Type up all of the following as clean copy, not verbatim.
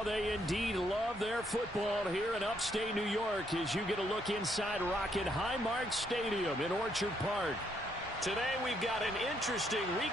Oh, they indeed love their football here in upstate New York as you get a look inside Rocket Highmark Stadium in Orchard Park. Today we've got an interesting week.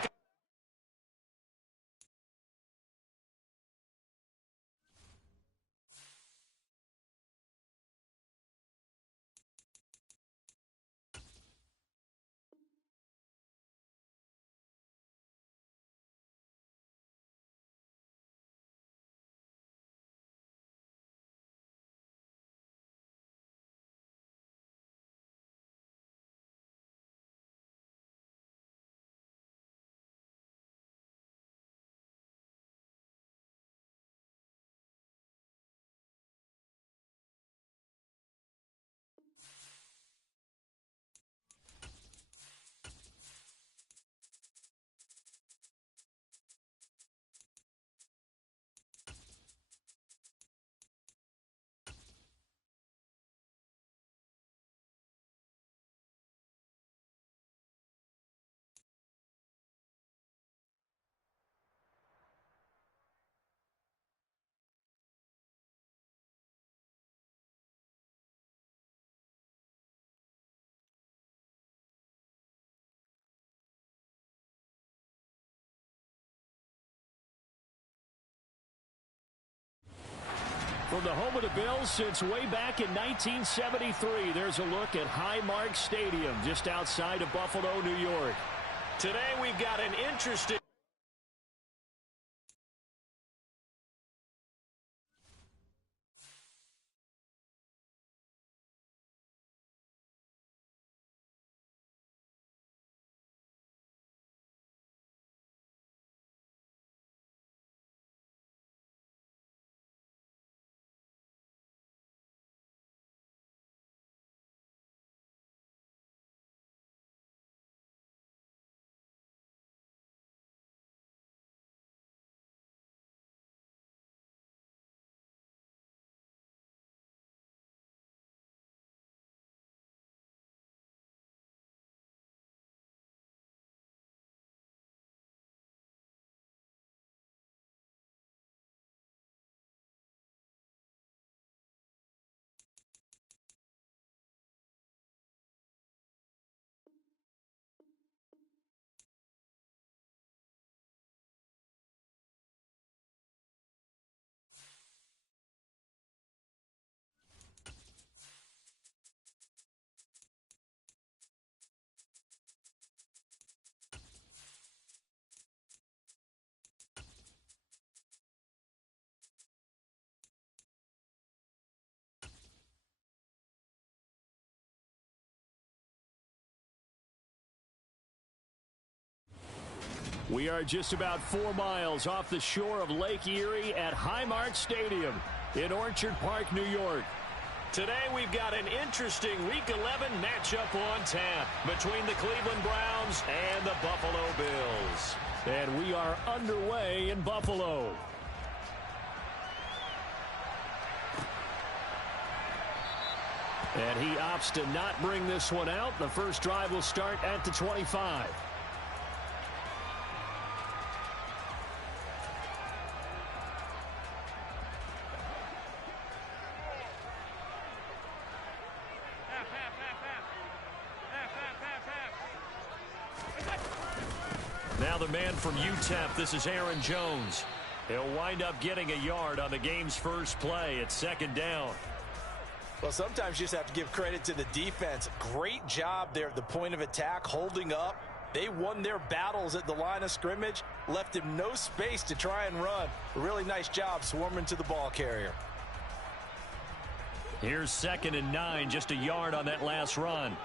From the home of the Bills since way back in 1973, there's a look at Highmark Stadium just outside of Buffalo, New York. Today we've got an interesting... We are just about 4 miles off the shore of Lake Erie at Highmark Stadium in Orchard Park, New York. Today we've got an interesting Week 11 matchup on tap between the Cleveland Browns and the Buffalo Bills. And we are underway in Buffalo. And he opts to not bring this one out. The first drive will start at the 25. Now the man from UTEP, this is Aaron Jones. He'll wind up getting a yard on the game's first play at second down. Well, sometimes you just have to give credit to the defense. Great job there at the point of attack, holding up. They won their battles at the line of scrimmage, left him no space to try and run. A really nice job swarming to the ball carrier. Here's 2nd and 9, just a yard on that last run.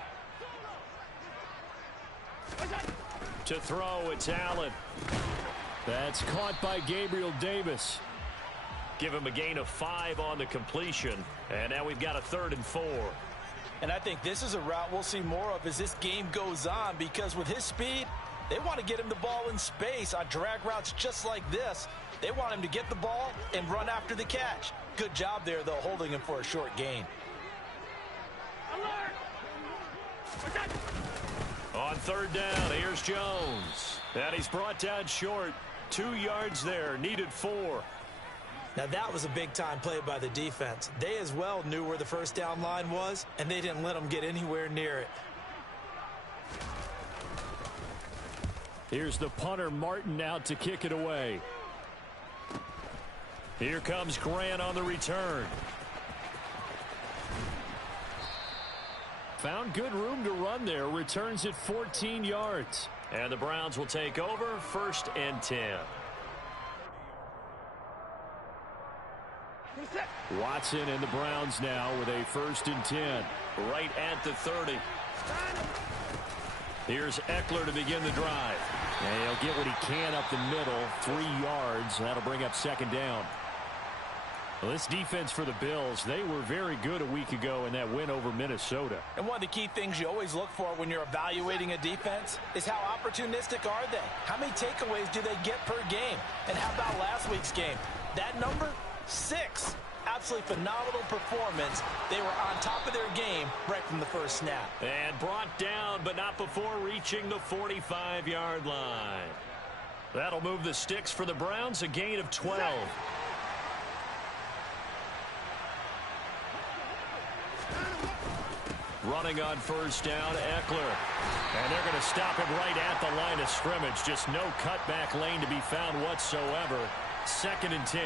To throw, it's Allen. That's caught by Gabriel Davis. Give him a gain of 5 on the completion. And now we've got a 3rd and 4. And I think this is a route we'll see more of as this game goes on, because with his speed, they want to get him the ball in space on drag routes just like this. They want him to get the ball and run after the catch. Good job there, though, holding him for a short gain. On 3rd down, here's Jones. And he's brought down short. 2 yards there, needed 4. Now that was a big-time play by the defense. They as well knew where the first down line was, and they didn't let them get anywhere near it. Here's the punter, Martin, out to kick it away. Here comes Grant on the return. Found good room to run there. Returns it 14 yards. And the Browns will take over, 1st and 10. Watson and the Browns now with a 1st and 10. Right at the 30. Here's Eckler to begin the drive. And he'll get what he can up the middle. 3 yards. That'll bring up 2nd down. Well, this defense for the Bills, they were very good a week ago in that win over Minnesota. And one of the key things you always look for when you're evaluating a defense is how opportunistic are they? How many takeaways do they get per game? And how about last week's game? That number? 6. Absolutely phenomenal performance. They were on top of their game right from the first snap. And brought down, but not before reaching the 45-yard line. That'll move the sticks for the Browns, a gain of 12. Running on 1st down, Eckler. And they're going to stop him right at the line of scrimmage. Just no cutback lane to be found whatsoever. 2nd and 10.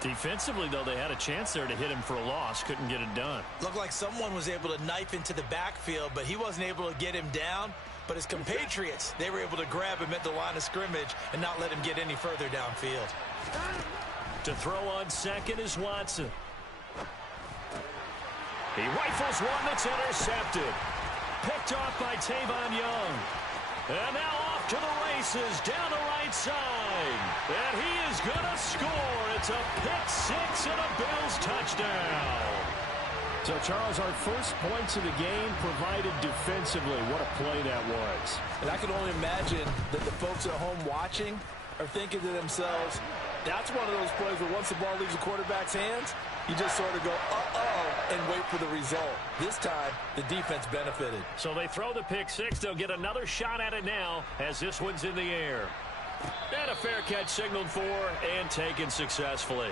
Defensively, though, they had a chance there to hit him for a loss. Couldn't get it done. Looked like someone was able to knife into the backfield, but he wasn't able to get him down. But his compatriots, they were able to grab him at the line of scrimmage and not let him get any further downfield. To throw on 2nd is Watson. He rifles one that's intercepted. Picked off by Tavon Young. And now off to the races down the right side. And he is going to score. It's a pick-6 and a Bills touchdown. So, Charles, our first points of the game provided defensively. What a play that was. And I can only imagine that the folks at home watching are thinking to themselves, that's one of those plays where once the ball leaves the quarterback's hands, you just sort of go, uh-oh, and wait for the result. This time, the defense benefited. So they throw the pick-6. They'll get another shot at it now as this one's in the air. And a fair catch signaled for and taken successfully.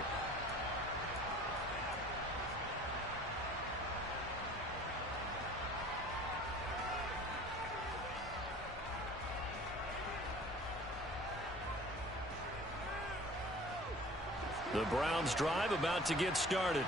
The Browns drive about to get started.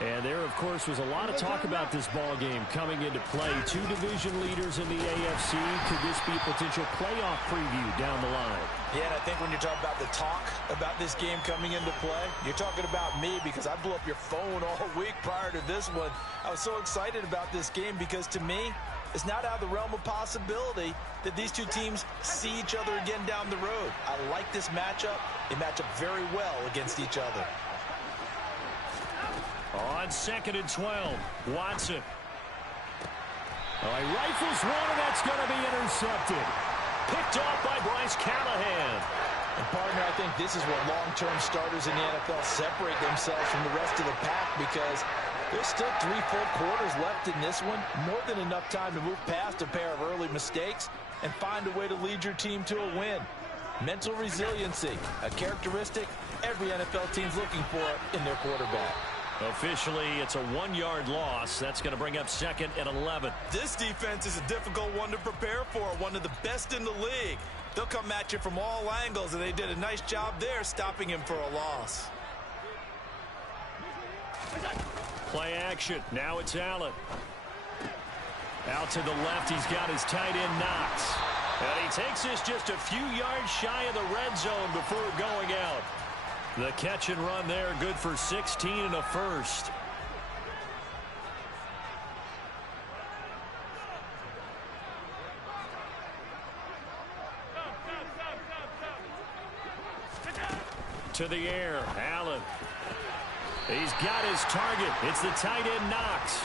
And there, of course, was a lot of talk about this ball game coming into play. 2 division leaders in the AFC. Could this be a potential playoff preview down the line? Yeah, and I think when you're talking about the talk about this game coming into play, you're talking about me because I blew up your phone all week prior to this one. I was so excited about this game because, to me, it's not out of the realm of possibility that these two teams see each other again down the road. I like this matchup. They match up very well against each other. On 2nd and 12, Watson. Oh, he rifles one, and that's going to be intercepted. Picked off by Bryce Callahan. And, partner, I think this is where long-term starters in the NFL separate themselves from the rest of the pack because there's still 3 full quarters left in this one. More than enough time to move past a pair of early mistakes and find a way to lead your team to a win. Mental resiliency, a characteristic every NFL team's looking for in their quarterback. Officially, it's a 1-yard loss. That's going to bring up 2nd and 11. This defense is a difficult one to prepare for, one of the best in the league. They'll come at you from all angles, and they did a nice job there stopping him for a loss. Play action. Now it's Allen. Out to the left, he's got his tight end Knox. And he takes this just a few yards shy of the red zone before going out. The catch and run there, good for 16 and a first. To the air, Allen. He's got his target. It's the tight end Knox.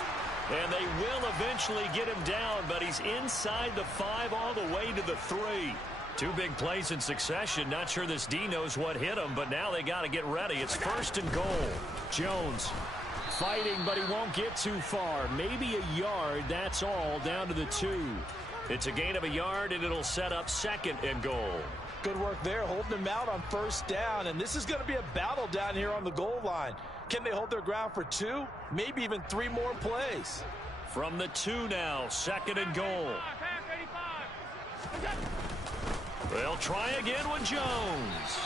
And they will eventually get him down, but he's inside the 5 all the way to the 3. 2 big plays in succession. Not sure this D knows what hit him, but now they got to get ready. It's 1st and goal. Jones fighting, but he won't get too far. Maybe a yard, that's all, down to the 2. It's a gain of a yard, and it'll set up 2nd and goal. Good work there, holding him out on first down. And this is going to be a battle down here on the goal line. Can they hold their ground for 2, maybe even 3 more plays? From the 2 now, 2nd and goal. They'll try again with Jones.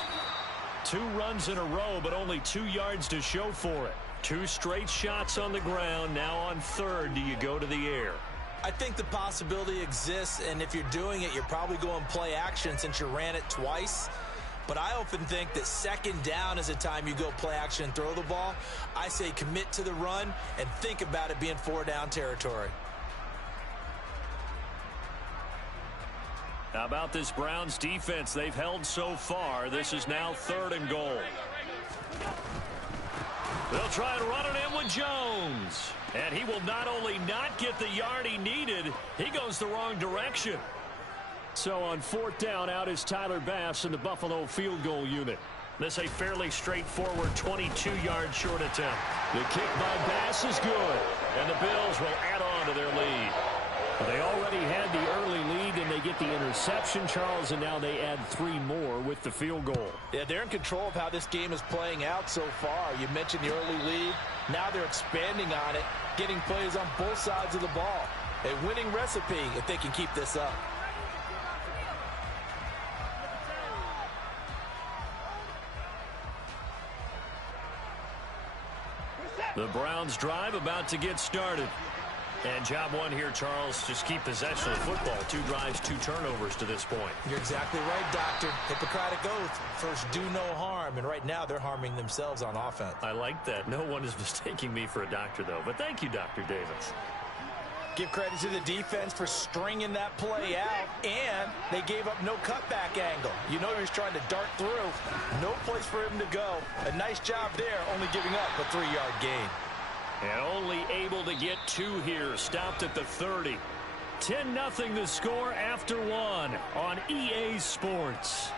2 runs in a row, but only 2 yards to show for it. 2 straight shots on the ground. Now on 3rd, do you go to the air? I think the possibility exists, and if you're doing it, you're probably going play action since you ran it twice. But I often think that 2nd down is a time you go play action and throw the ball. I say commit to the run and think about it being 4-down territory. How about this Browns defense they've held so far? This is now 3rd and goal. They'll try and run it in with Jones. And he will not only not get the yard he needed, he goes the wrong direction. So on 4th down, out is Tyler Bass in the Buffalo field goal unit. This a fairly straightforward 22-yard short attempt. The kick by Bass is good, and the Bills will add on to their lead. They already had the early lead, and they get the interception, Charles, and now they add 3 more with the field goal. Yeah, they're in control of how this game is playing out so far. You mentioned the early lead. Now they're expanding on it, getting plays on both sides of the ball. A winning recipe if they can keep this up. The Browns drive about to get started. And job 1 here, Charles, just keep possession of football. 2 drives, 2 turnovers to this point. You're exactly right, Doctor. Hippocratic oath. First, do no harm. And right now, they're harming themselves on offense. I like that. No one is mistaking me for a doctor, though. But thank you, Dr. Davis. Give credit to the defense for stringing that play out. And they gave up no cutback angle. You know he was trying to dart through. No place for him to go. A nice job there, only giving up a 3-yard gain. And only able to get 2 here. Stopped at the 30. 10-0 the score after 1 on EA Sports.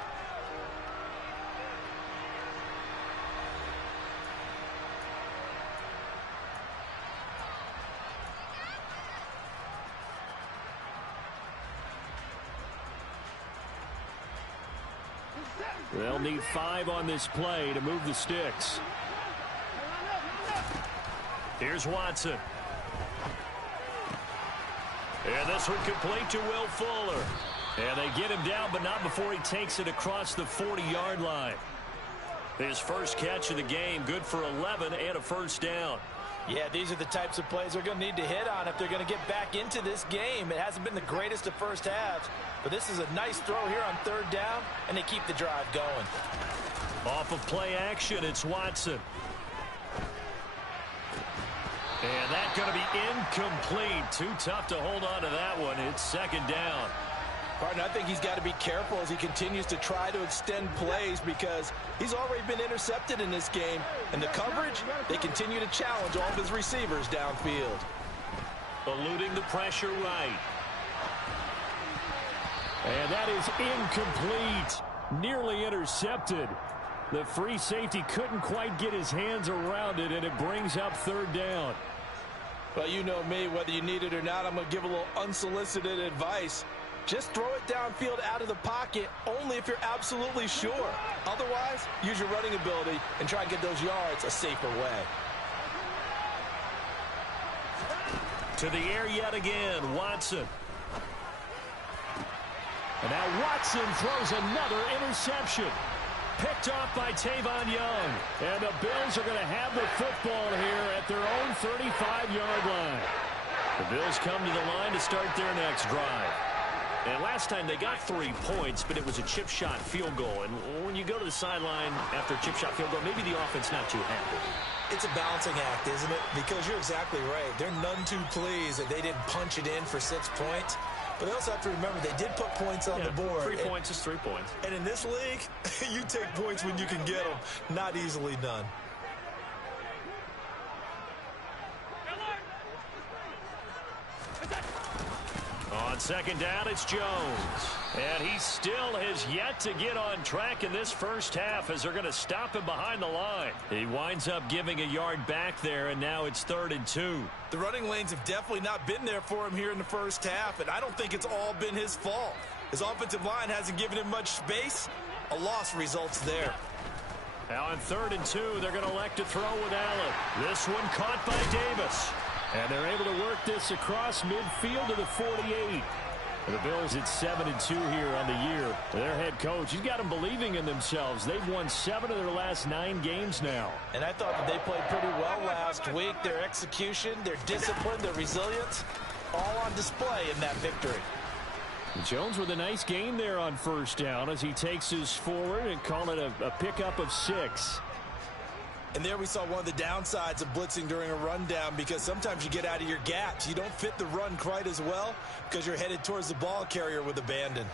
They'll need 5 on this play to move the sticks. Here's Watson. And this one complete to Will Fuller. And they get him down, but not before he takes it across the 40-yard line. His first catch of the game, good for 11 and a first down. Yeah, these are the types of plays they're going to need to hit on if they're going to get back into this game. It hasn't been the greatest of first halves, but this is a nice throw here on 3rd down, and they keep the drive going. Off of play action, it's Watson. And that's going to be incomplete. Too tough to hold on to that one. It's 2nd down. Partner, I think he's got to be careful as he continues to try to extend plays because he's already been intercepted in this game. And the coverage, they continue to challenge all of his receivers downfield. Eluding the pressure right. And that is incomplete. Nearly intercepted. The free safety couldn't quite get his hands around it, and it brings up 3rd down. Well, you know me, whether you need it or not, I'm going to give a little unsolicited advice. Just throw it downfield out of the pocket only if you're absolutely sure. Otherwise, use your running ability and try and get those yards a safer way. To the air yet again, Watson. And now Watson throws another interception. Picked off by Tavon Young. And the Bills are going to have the football here at their own 35-yard line. The Bills come to the line to start their next drive. And last time they got 3 points, but it was a chip shot field goal. And when you go to the sideline after a chip shot field goal, maybe the offense not too happy. It's a balancing act, isn't it? Because you're exactly right. They're none too pleased that they didn't punch it in for 6 points. But they also have to remember they did put points on the board. 3 points is 3 points. And in this league, you take points when you can get them. Not easily done. On 2nd down, it's Jones. And he still has yet to get on track in this first half as they're going to stop him behind the line. He winds up giving a yard back there, and now it's 3rd and 2. The running lanes have definitely not been there for him here in the first half, and I don't think it's all been his fault. His offensive line hasn't given him much space. A loss results there. Now on 3rd and 2, they're going to elect to throw with Allen. This one caught by Davis. And they're able to work this across midfield to the 48. The Bills at 7-2 here on the year. Their head coach, he's got them believing in themselves. They've won 7 of their last 9 games now. And I thought that they played pretty well last week. Their execution, their discipline, their resilience, all on display in that victory. Jones with a nice gain there on 1st down as he takes his forward and call it a pickup of 6. And there we saw one of the downsides of blitzing during a rundown, because sometimes you get out of your gaps. You don't fit the run quite as well because you're headed towards the ball carrier with abandon.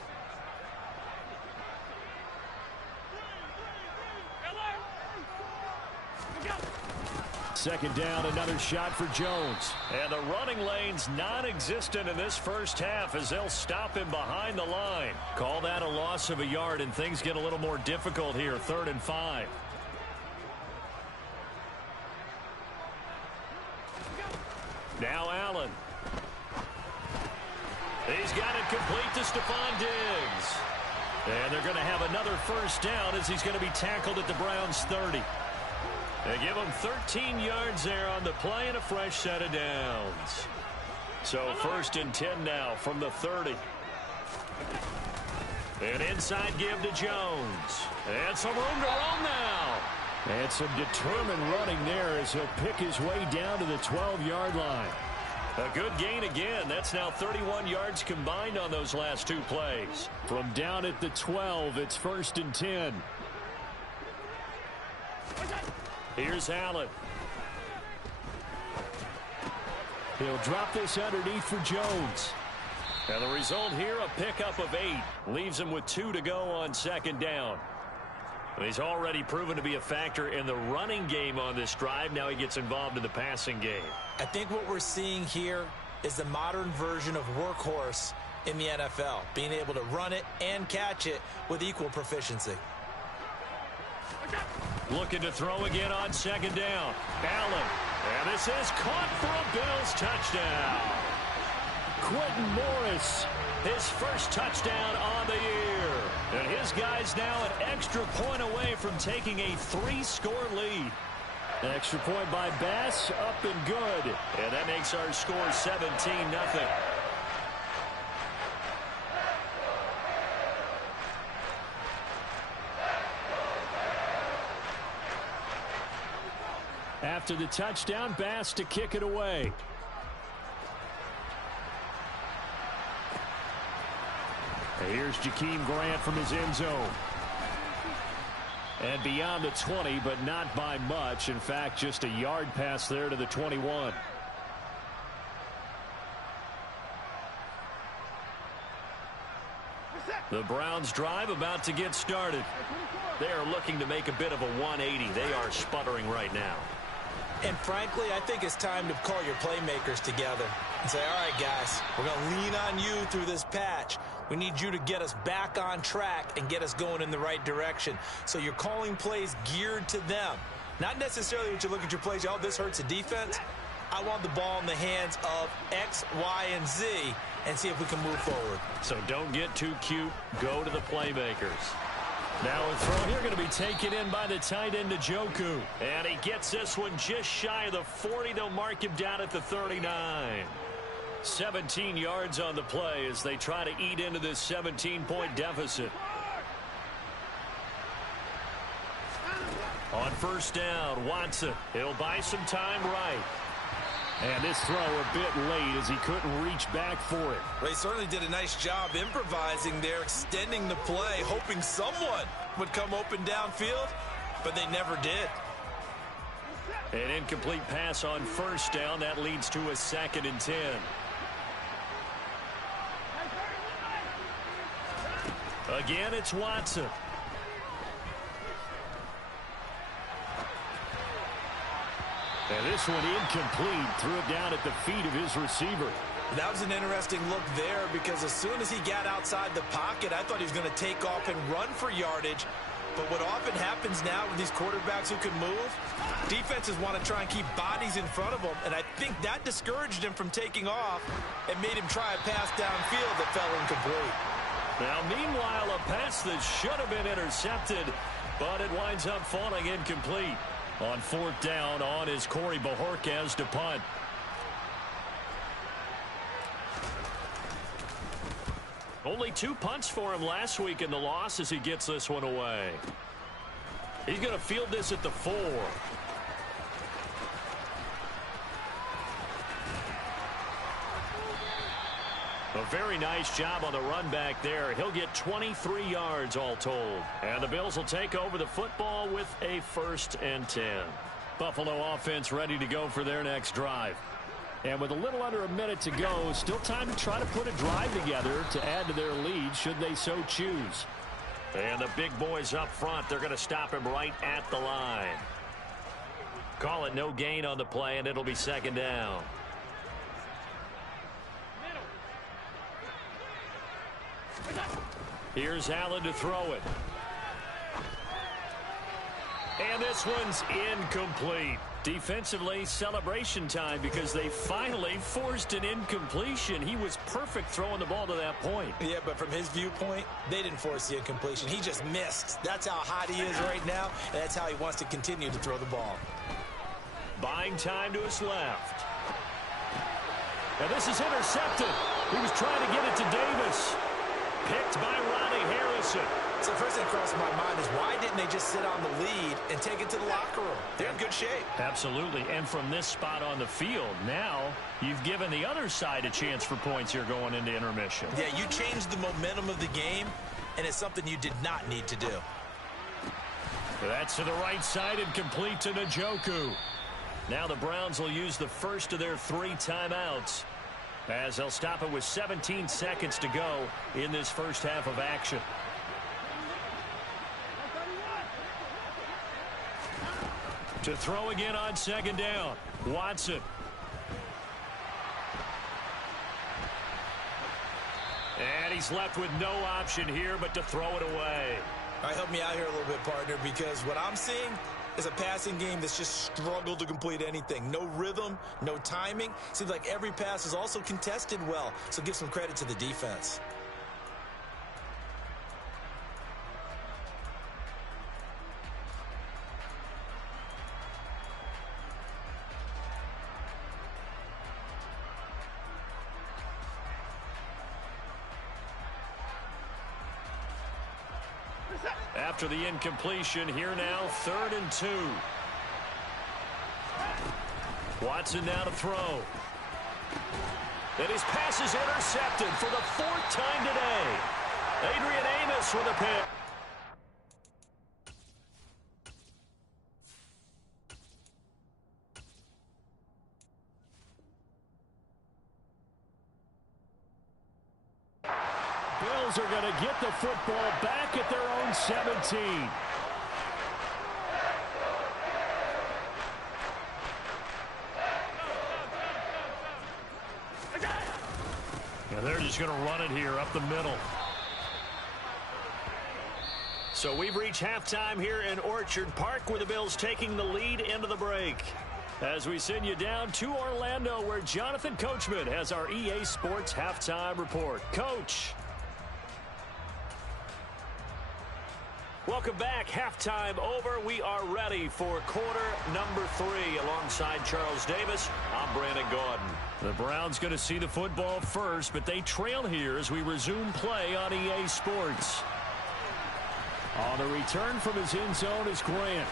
Second down, another shot for Jones. And the running lane's non-existent in this first half as they'll stop him behind the line. Call that a loss of a yard, and things get a little more difficult here. 3rd and 5. Now Allen. He's got it complete to Stephon Diggs. And they're going to have another 1st down as he's going to be tackled at the Browns' 30. They give him 13 yards there on the play and a fresh set of downs. So 1st and 10 now from the 30. An inside give to Jones. And some room to run now. And some determined running there as he'll pick his way down to the 12-yard line. A good gain again. That's now 31 yards combined on those last 2 plays. From down at the 12, it's 1st and 10. Here's Allen. He'll drop this underneath for Jones. And the result here, a pickup of 8. Leaves him with 2 to go on 2nd down. He's already proven to be a factor in the running game on this drive. Now he gets involved in the passing game. I think what we're seeing here is the modern version of workhorse in the NFL, being able to run it and catch it with equal proficiency. Looking to throw again on 2nd down. Allen. And this is caught for a Bills touchdown. Quentin Morris, his first touchdown on the year. And his guy's now an extra point away from taking a 3-score lead. An extra point by Bass, up and good. And that makes our score 17-0. After the touchdown, Bass to kick it away. And here's Jakeem Grant from his end zone. And beyond the 20, but not by much. In fact, just a yard pass there to the 21. The Browns drive about to get started. They are looking to make a bit of a 180. They are sputtering right now. And frankly, I think it's time to call your playmakers together and say, all right, guys, we're going to lean on you through this patch. We need you to get us back on track and get us going in the right direction. So you're calling plays geared to them. Not necessarily that you look at your plays, oh, this hurts the defense. I want the ball in the hands of X, Y, and Z and see if we can move forward. So don't get too cute. Go to the playmakers. Now a throw here going to be taken in by the tight end Njoku. And he gets this one just shy of the 40. They'll mark him down at the 39. 17 yards on the play as they try to eat into this 17-point deficit. On 1st down, Watson. He'll buy some time right. And this throw a bit late as he couldn't reach back for it. They certainly did a nice job improvising there, extending the play, hoping someone would come open downfield, but they never did. An incomplete pass on 1st down. That leads to a 2nd and 10. Again, it's Watson. And this one incomplete. Threw it down at the feet of his receiver. That was an interesting look there because as soon as he got outside the pocket, I thought he was going to take off and run for yardage. But what often happens now with these quarterbacks who can move, defenses want to try and keep bodies in front of them. And I think that discouraged him from taking off and made him try a pass downfield that fell incomplete. Now, meanwhile, a pass that should have been intercepted, but it winds up falling incomplete. On fourth down, on is Corey Bojorquez to punt. Only 2 punts for him last week in the loss as he gets this one away. He's going to field this at the 4. A very nice job on the run back there. He'll get 23 yards all told. And the Bills will take over the football with a 1st and 10. Buffalo offense ready to go for their next drive. And with a little under a minute to go, still time to try to put a drive together to add to their lead should they so choose. And the big boys up front, they're going to stop him right at the line. Call it no gain on the play, and it'll be 2nd down. Here's Allen to throw it. And this one's incomplete. Defensively, celebration time because they finally forced an incompletion. He was perfect throwing the ball to that point. Yeah, but from his viewpoint, they didn't force the incompletion. He just missed. That's how hot he is right now, and that's how he wants to continue to throw the ball. Buying time to his left. And this is intercepted. He was trying to get it to Davis. Picked by Ronnie Harrison. So the first thing that crossed my mind is why didn't they just sit on the lead and take it to the locker room? They're in good shape. Absolutely. And from this spot on the field, now you've given the other side a chance for points here going into intermission. Yeah, you changed the momentum of the game, and it's something you did not need to do. That's to the right side and complete to Njoku. Now the Browns will use the first of their 3 timeouts, as they'll stop it with 17 seconds to go in this first half of action. To throw again on 2nd down, Watson. And he's left with no option here but to throw it away. All right, help me out here a little bit, partner, because what I'm seeing is a passing game that's just struggled to complete anything. No rhythm, no timing. Seems like every pass is also contested well, so give some credit to the defense. After the incompletion, here now, 3rd and 2. Watson now to throw. And his pass is intercepted for the 4th time today. Adrian Amos with a pick. Bills are going to get the football back at their own 17. And they're just going to run it here up the middle. So we've reached halftime here in Orchard Park, where the Bills taking the lead into the break. As we send you down to Orlando, where Jonathan Coachman has our EA Sports halftime report. Coach. Welcome back. Halftime over. We are ready for quarter number 3. Alongside Charles Davis, I'm Brandon Gaudin. The Browns going to see the football first, but they trail here as we resume play on EA Sports. On the return from his end zone is Grant.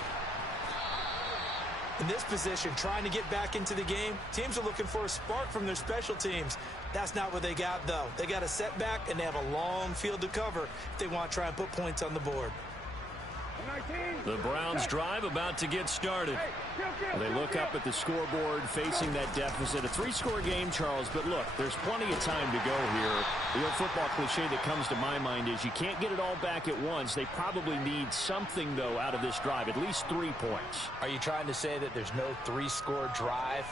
In this position, trying to get back into the game, teams are looking for a spark from their special teams. That's not what they got, though. They got a setback, and they have a long field to cover if they want to try and put points on the board. The Browns drive about to get started. They look up at the scoreboard facing that deficit. A 3-score game, Charles, but look, there's plenty of time to go here. The old football cliche that comes to my mind is you can't get it all back at once. They probably need something, though, out of this drive, at least 3 points. Are you trying to say that there's no 3-score drive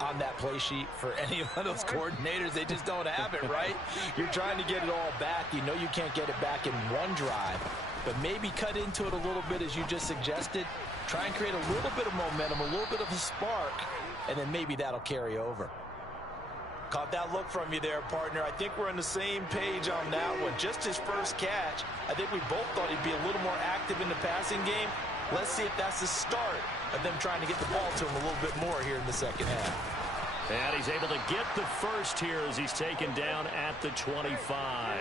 on that play sheet for any of those coordinators? They just don't have it, right? You're trying to get it all back. You know you can't get it back in one drive. But maybe cut into it a little bit, as you just suggested. Try and create a little bit of momentum, a little bit of a spark, and then maybe that'll carry over. Caught that look from you there, partner. I think we're on the same page on that one. Just his first catch, I think we both thought he'd be a little more active in the passing game. Let's see if that's the start of them trying to get the ball to him a little bit more here in the second half. And he's able to get the first here as he's taken down at the 25.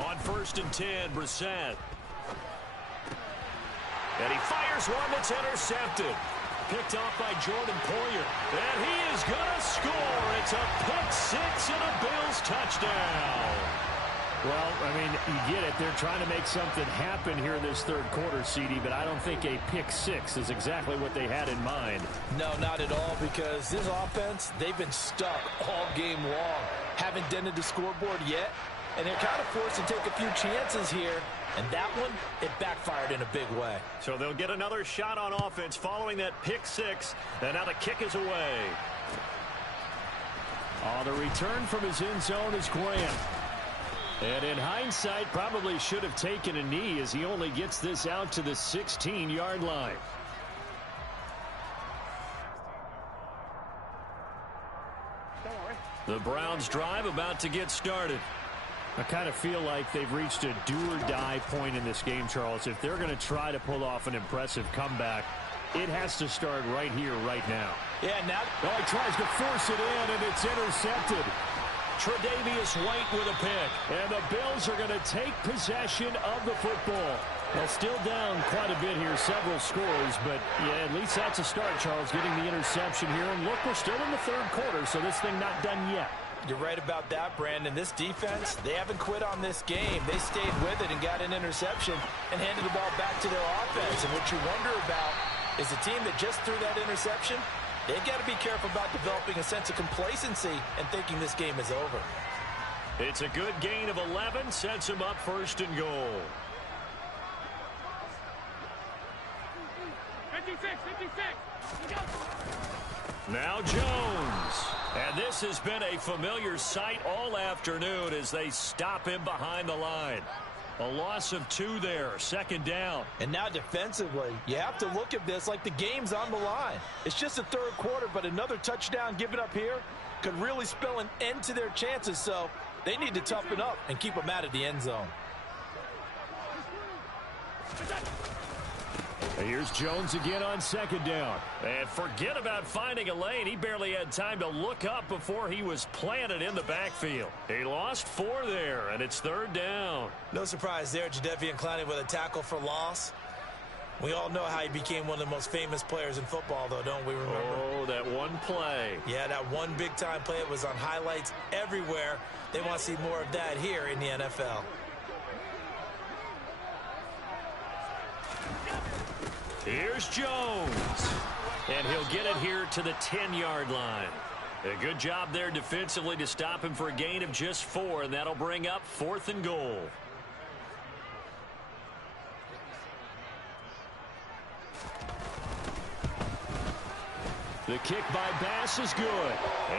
On 1st and 10, Brissett. And he fires one that's intercepted. Picked off by Jordan Poyer. And he is going to score. It's a pick six and a Bills touchdown. Well, I mean, you get it. They're trying to make something happen here in this third quarter, CD, but I don't think a pick six is exactly what they had in mind. No, not at all, because this offense, they've been stuck all game long. Haven't dented the scoreboard yet, and they're kind of forced to take a few chances here. And that one, it backfired in a big way. So they'll get another shot on offense following that pick six. And now the kick is away. The return from his end zone is Grant. And in hindsight, probably should have taken a knee as he only gets this out to the 16-yard line. The Browns drive about to get started. I kind of feel like they've reached a do-or-die point in this game, Charles. If they're going to try to pull off an impressive comeback, it has to start right here, right now. Yeah, now he tries to force it in, and it's intercepted. Tre'Davious White with a pick. And the Bills are going to take possession of the football. Well, still down quite a bit here, several scores, but yeah, at least that's a start, Charles, getting the interception here. And look, we're still in the third quarter, so this thing not done yet. You're right about that, Brandon. This defense, they haven't quit on this game. They stayed with it and got an interception and handed the ball back to their offense. And what you wonder about is the team that just threw that interception, they've got to be careful about developing a sense of complacency and thinking this game is over. It's a good gain of 11, sets them up 1st and goal. 56. Now Jones. And this has been a familiar sight all afternoon as they stop him behind the line. A loss of 2 there, 2nd down. And now defensively, you have to look at this like the game's on the line. It's just the third quarter, but another touchdown given up here could really spell an end to their chances. So they need to toughen up and keep them out of the end zone. Here's Jones again on 2nd down. And forget about finding a lane. He barely had time to look up before he was planted in the backfield. He lost 4 there, and it's 3rd down. No surprise there, Jadeveon Clowney with a tackle for loss. We all know how he became one of the most famous players in football, though, don't we remember? Oh, that one play. Yeah, that one big-time play. It was on highlights everywhere. They want to see more of that here in the NFL. Here's Jones. And he'll get it here to the 10-yard line. A good job there defensively to stop him for a gain of just 4, and that'll bring up 4th and goal. The kick by Bass is good.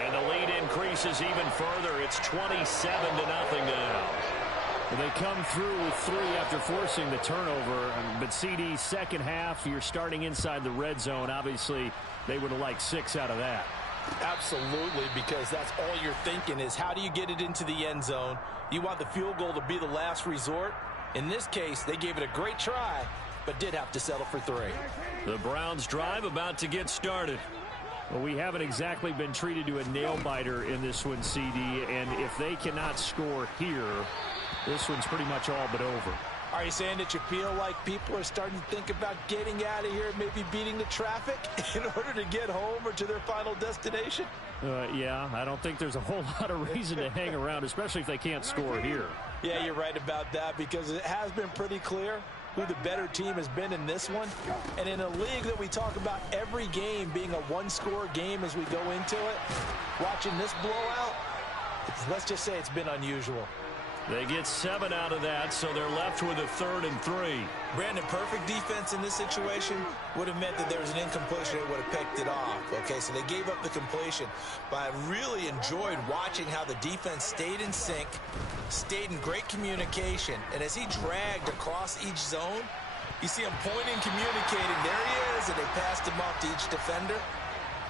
And the lead increases even further. It's 27-0 now. They come through with 3 after forcing the turnover. But CD, second half, you're starting inside the red zone. Obviously, they would have liked 6 out of that. Absolutely, because that's all you're thinking is how do you get it into the end zone? You want the field goal to be the last resort. In this case, they gave it a great try, but did have to settle for 3. The Browns drive about to get started. Well, we haven't exactly been treated to a nail-biter in this one, CD. And if they cannot score here, this one's pretty much all but over. Are you saying that you feel like people are starting to think about getting out of here, maybe beating the traffic in order to get home or to their final destination? Yeah, I don't think there's a whole lot of reason to hang around, especially if they can't score here. Yeah, you're right about that, because it has been pretty clear who the better team has been in this one. And in a league that we talk about every game being a one-score game as we go into it, watching this blowout, let's just say it's been unusual. They get 7 out of that, so they're left with a 3rd and 3. Brandon, perfect defense in this situation would have meant that there was an incompletion. It would have picked it off. Okay, so they gave up the completion. But I really enjoyed watching how the defense stayed in sync, stayed in great communication. And as he dragged across each zone, you see him pointing, communicating. There he is, and they passed him off to each defender.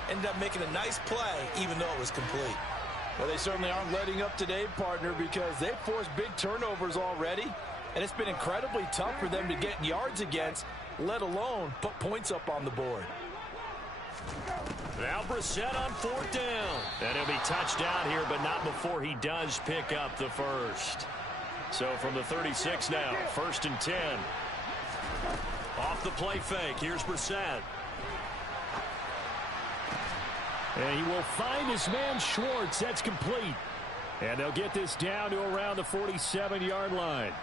ended up making a nice play, even though it was complete. Well, they certainly aren't letting up today, partner, because they've forced big turnovers already, and it's been incredibly tough for them to get yards against, let alone put points up on the board. Now Brissett on 4th down. And he'll be touched down here, but not before he does pick up the first. So from the 36 now, 1st and 10. Off the play fake, here's Brissett. And he will find his man Schwartz. That's complete. And they'll get this down to around the 47-yard line.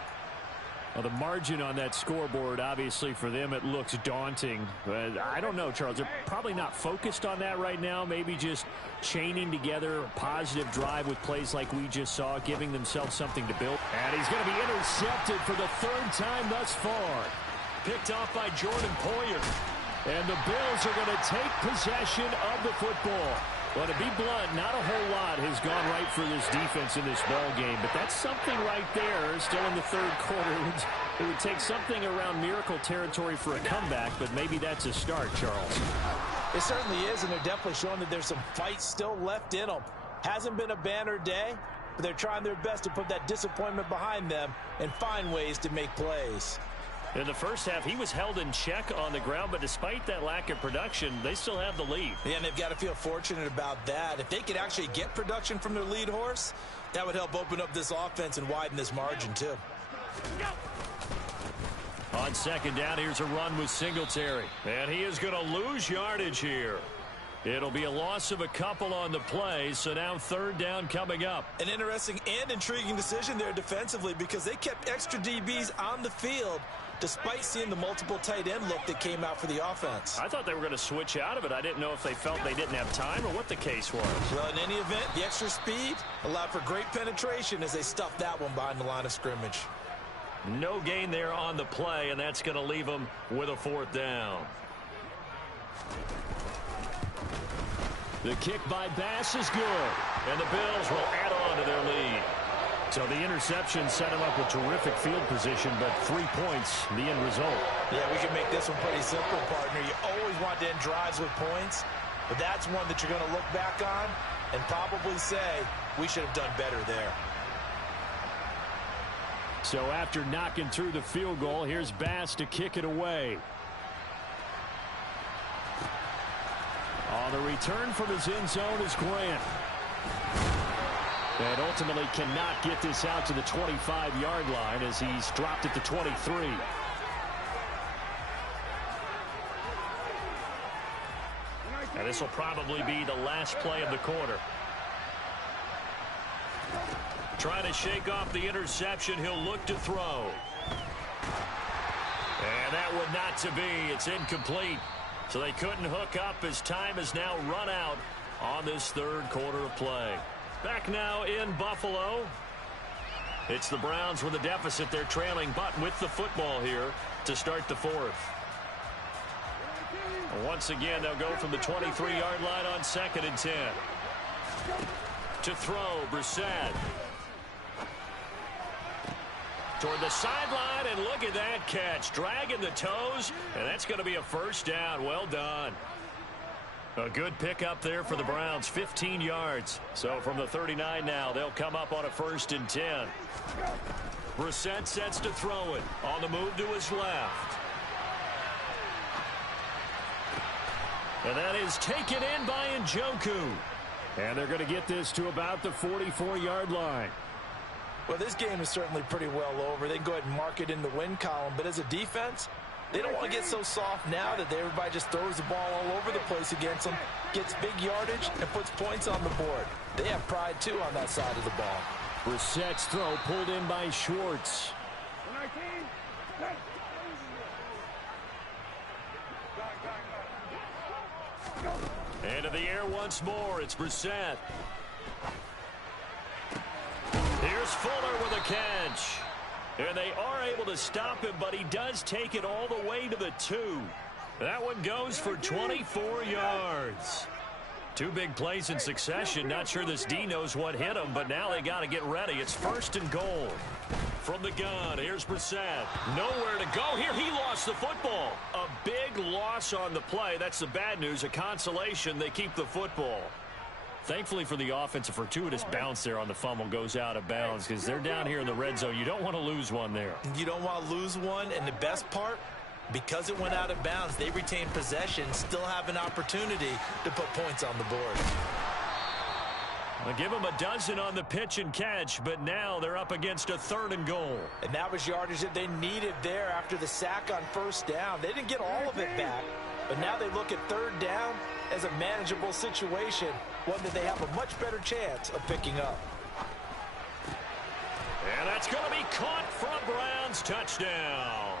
Well, the margin on that scoreboard, obviously, for them, it looks daunting. But I don't know, Charles. They're probably not focused on that right now. Maybe just chaining together a positive drive with plays like we just saw, giving themselves something to build. And he's going to be intercepted for the 3rd time thus far. Picked off by Jordan Poyer. And the Bills are going to take possession of the football. Well, to be blunt, not a whole lot has gone right for this defense in this ball game, but that's something right there. Still in the 3rd quarter. It would take something around miracle territory for a comeback, but maybe that's a start, Charles. It certainly is, and they're definitely showing that there's some fight still left in them. Hasn't been a banner day, but they're trying their best to put that disappointment behind them and find ways to make plays. In the first half, he was held in check on the ground, but despite that lack of production, they still have the lead. Yeah, and they've got to feel fortunate about that. If they could actually get production from their lead horse, that would help open up this offense and widen this margin, too. On 2nd down, here's a run with Singletary. And he is going to lose yardage here. It'll be a loss of a couple on the play, so now 3rd down coming up. An interesting and intriguing decision there defensively because they kept extra DBs on the field despite seeing the multiple tight end look that came out for the offense. I thought they were going to switch out of it. I didn't know if they felt they didn't have time or what the case was. Well, in any event, the extra speed allowed for great penetration as they stuffed that one behind the line of scrimmage. No gain there on the play, and that's going to leave them with a 4th down. The kick by Bass is good, and the Bills will add on to their lead. So the interception set him up with terrific field position, but 3 points, the end result. Yeah, we can make this one pretty simple, partner. You always want to end drives with points, but that's one that you're going to look back on and probably say, we should have done better there. So after knocking through the field goal, here's Bass to kick it away. On the return from his end zone is Grant. And ultimately cannot get this out to the 25-yard line as he's dropped at the 23. And this will probably be the last play of the quarter. Trying to shake off the interception. He'll look to throw. And that would not to be. It's incomplete. So they couldn't hook up as time has now run out on this 3rd quarter of play. Back now in Buffalo. It's the Browns with a deficit. They're trailing, but with the football here to start the 4th. Once again, they'll go from the 23-yard line on 2nd and 10. To throw, Brissett. Toward the sideline, and look at that catch. Dragging the toes, and that's going to be a 1st down. Well done. A good pickup there for the Browns, 15 yards. So from the 39 now, they'll come up on a 1st and 10. Brissett sets to throw it. On the move to his left. And that is taken in by Njoku. And they're going to get this to about the 44-yard line. Well, this game is certainly pretty well over. They can go ahead and mark it in the win column. But as a defense, they don't want to get so soft now that everybody just throws the ball all over the place against them, gets big yardage, and puts points on the board. They have pride, too, on that side of the ball. Brissett's throw pulled in by Schwartz. Into the air once more. It's Brissett. Here's Fuller with a catch. And they are able to stop him, but he does take it all the way to the 2. That one goes for 24 yards. 2 big plays in succession. Not sure this D knows what hit him, but now they got to get ready. It's 1st and goal. From the gun, here's Brissett. Nowhere to go here. He lost the football. A big loss loss on the play. That's the bad news. A consolation, they keep the football. Thankfully for the offense, a fortuitous bounce there on the fumble goes out of bounds because they're down here in the red zone. You don't want to lose one there. You don't want to lose one, and the best part, because it went out of bounds, they retain possession, still have an opportunity to put points on the board. I'll give them a dozen on the pitch and catch, but now they're up against a 3rd and goal. And that was yardage that they needed there after the sack on 1st down. They didn't get all of it back, but now they look at 3rd down as a manageable situation, one that they have a much better chance of picking up. And that's going to be caught for a Browns touchdown.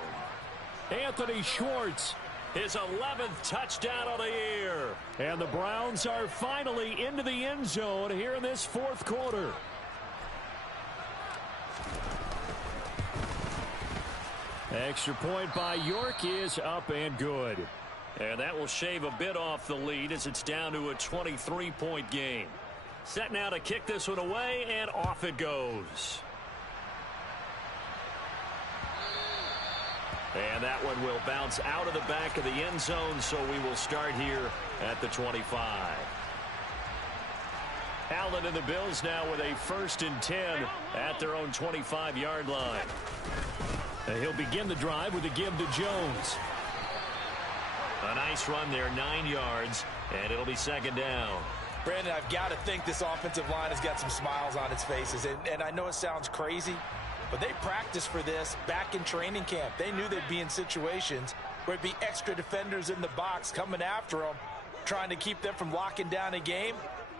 Anthony Schwartz, his 11th touchdown of the year. And the Browns are finally into the end zone here in this 4th quarter. Extra point by York is up and good. And that will shave a bit off the lead as it's down to a 23-point game. Set now to kick this one away, and off it goes. And that one will bounce out of the back of the end zone, so we will start here at the 25. Allen and the Bills now with a 1st and 10 at their own 25-yard line. And he'll begin the drive with a give to Jones. A nice run there, 9 yards, and it'll be 2nd down. Brandon, I've got to think this offensive line has got some smiles on its faces, and I know it sounds crazy, but they practiced for this back in training camp. They knew they'd be in situations where it'd be extra defenders in the box coming after them, trying to keep them from locking down a game.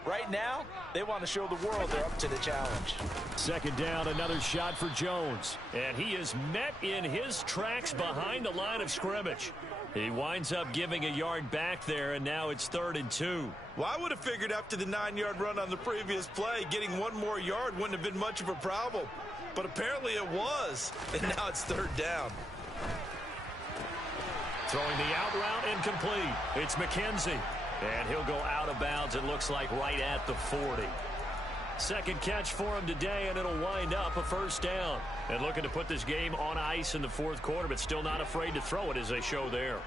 Right now, they want to show the world they're up to the challenge. 2nd down, another shot for Jones. And he is met in his tracks behind the line of scrimmage. He winds up giving a yard back there, and now it's 3rd and 2. Well, I would have figured after the 9-yard run on the previous play, getting 1 more yard wouldn't have been much of a problem. But apparently it was, and now it's 3rd down. Throwing the out route incomplete. It's McKenzie. And he'll go out of bounds, it looks like, right at the 40. 2nd catch for him today, and it'll wind up a 1st down. And looking to put this game on ice in the 4th quarter, but still not afraid to throw it as they show there.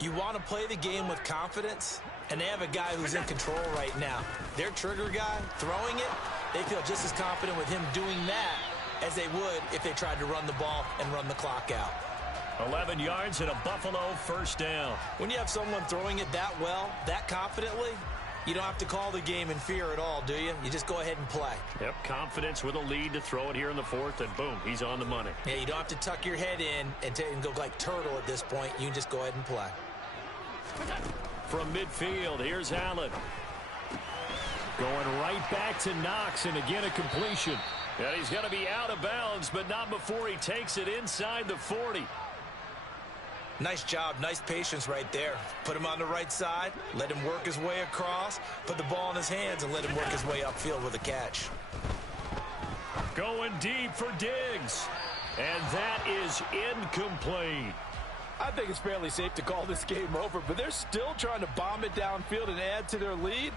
You want to play the game with confidence, and they have a guy who's in control right now. Their trigger guy, throwing it, they feel just as confident with him doing that as they would if they tried to run the ball and run the clock out. 11 yards and a Buffalo 1st down. When you have someone throwing it that well, that confidently, you don't have to call the game in fear at all, do you? You just go ahead and play. Yep, confidence with a lead to throw it here in the 4th, and boom, he's on the money. Yeah, you don't have to tuck your head in and go like turtle at this point. You can just go ahead and play. From midfield, here's Allen. Going right back to Knox, and again a completion. And he's going to be out of bounds, but not before he takes it inside the 40. Nice job, nice patience right there. Put him on the right side, let him work his way across, put the ball in his hands, and let him work his way upfield with a catch. Going deep for Diggs. And that is incomplete. I think it's fairly safe to call this game over, but they're still trying to bomb it downfield and add to their lead.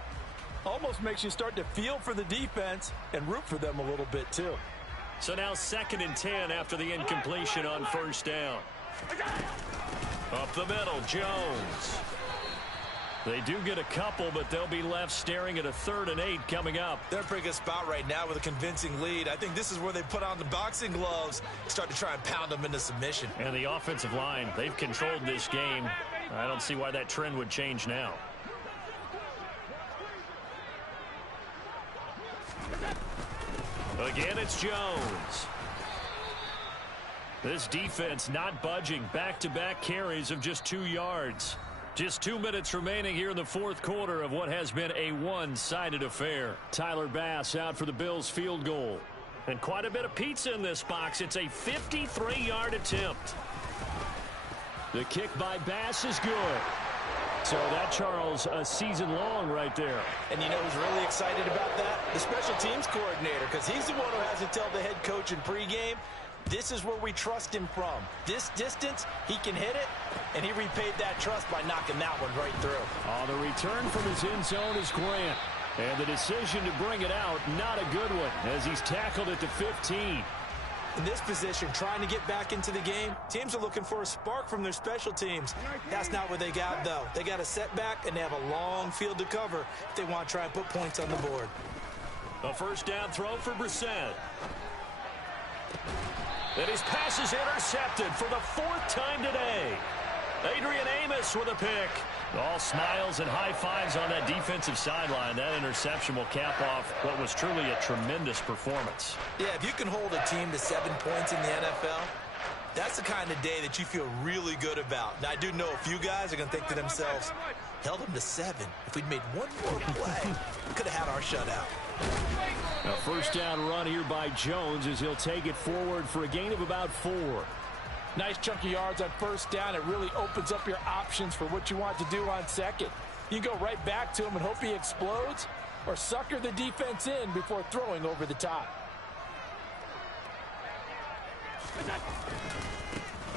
Almost makes you start to feel for the defense and root for them a little bit too. So now 2nd and 10 after the incompletion on 1st down. Up the middle, Jones. They do get a couple, but they'll be left staring at a 3rd and 8 coming up. They're in a pretty good spot right now with a convincing lead. I think this is where they put on the boxing gloves, start to try and pound them into submission. And the offensive line, they've controlled this game. I don't see why that trend would change now. Again, it's Jones. This defense not budging. Back-to-back carries of just 2 yards. Just 2 minutes remaining here in the 4th quarter of what has been a one-sided affair. Tyler Bass out for the Bills field goal. And quite a bit of pizza in this box. It's a 53-yard attempt. The kick by Bass is good. So that, Charles, a season long right there. And you know who's really excited about that? The special teams coordinator, because he's the one who has to tell the head coach in pregame, this is where we trust him from. This distance, he can hit it, and he repaid that trust by knocking that one right through. On the return from his end zone is Grant. And the decision to bring it out, not a good one, as he's tackled at the 15. In this position, trying to get back into the game, teams are looking for a spark from their special teams. That's not what they got, though. They got a setback, and they have a long field to cover if they want to try and put points on the board. A first down throw for Brissett. And his pass is intercepted for the 4th time today. Adrian Amos with a pick. All smiles and high fives on that defensive sideline. That interception will cap off what was truly a tremendous performance. Yeah, if you can hold a team to 7 points in the NFL, that's the kind of day that you feel really good about. Now, I do know a few guys are going to think to themselves, held them to 7. If we'd made one more play, we could have had our shutout. A first down run here by Jones as he'll take it forward for a gain of about 4. Nice chunk of yards on first down. It really opens up your options for what you want to do on second. You go right back to him and hope he explodes, or sucker the defense in before throwing over the top.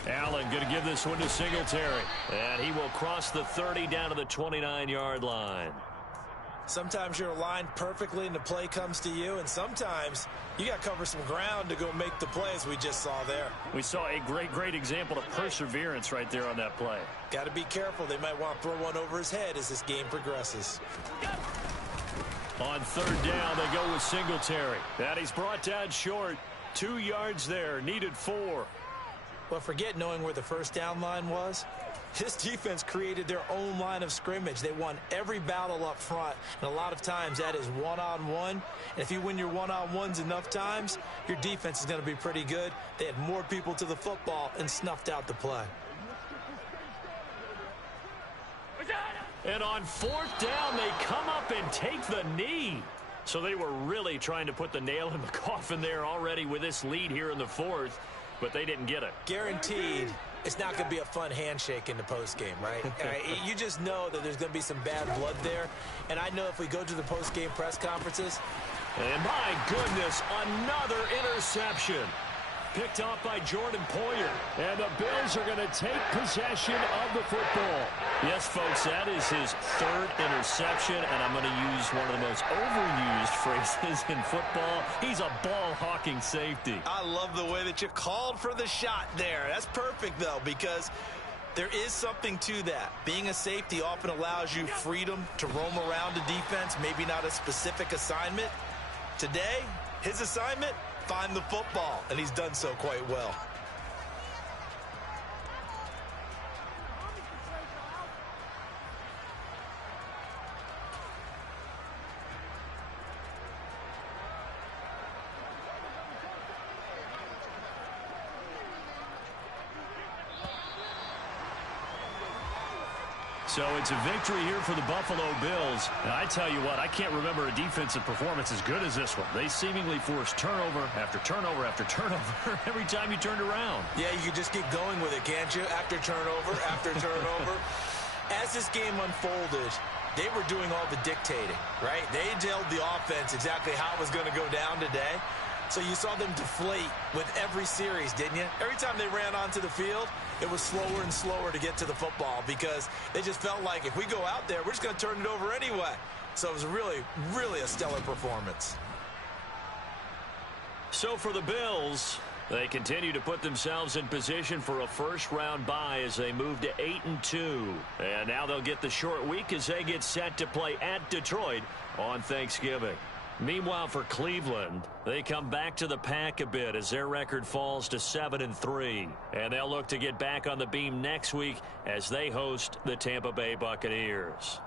Allen going to give this one to Singletary. And he will cross the 30 down to the 29-yard line. Sometimes you're aligned perfectly and the play comes to you, and sometimes you got to cover some ground to go make the play, as we just saw there. We saw a great example of perseverance right there on that play. Got to be careful. They might want to throw one over his head as this game progresses. On 3rd down, they go with Singletary. And he's brought down short. 2 yards there, needed 4. But forget knowing where the first down line was. This defense created their own line of scrimmage. They won every battle up front, and a lot of times that is one-on-one. And if you win your one-on-ones enough times, your defense is going to be pretty good. They had more people to the football and snuffed out the play. And on 4th down, they come up and take the knee. So they were really trying to put the nail in the coffin there already with this lead here in the 4th, but they didn't get it. Guaranteed. It's not going to be a fun handshake in the postgame, right? You just know that there's going to be some bad blood there. And I know if we go to the postgame press conferences. And my goodness, another interception. Picked off by Jordan Poyer. And the Bills are going to take possession of the football. Yes, folks, that is his 3rd interception. And I'm going to use one of the most overused phrases in football. He's a ball-hawking safety. I love the way that you called for the shot there. That's perfect, though, because there is something to that. Being a safety often allows you freedom to roam around the defense, maybe not a specific assignment. Today, his assignment, find the football, and he's done so quite well. So it's a victory here for the Buffalo Bills. And I tell you what, I can't remember a defensive performance as good as this one. They seemingly forced turnover after turnover after turnover every time you turned around. Yeah, you can just keep going with it, can't you? After turnover, after turnover. As this game unfolded, they were doing all the dictating, right? They told the offense exactly how it was going to go down today. So you saw them deflate with every series, didn't you? Every time they ran onto the field, it was slower and slower to get to the football because they just felt like if we go out there, we're just going to turn it over anyway. So it was really a stellar performance. So for the Bills, they continue to put themselves in position for a first-round bye as they move to 8-2. And now they'll get the short week as they get set to play at Detroit on Thanksgiving. Meanwhile, for Cleveland, they come back to the pack a bit as their record falls to 7-3. And they'll look to get back on the beam next week as they host the Tampa Bay Buccaneers.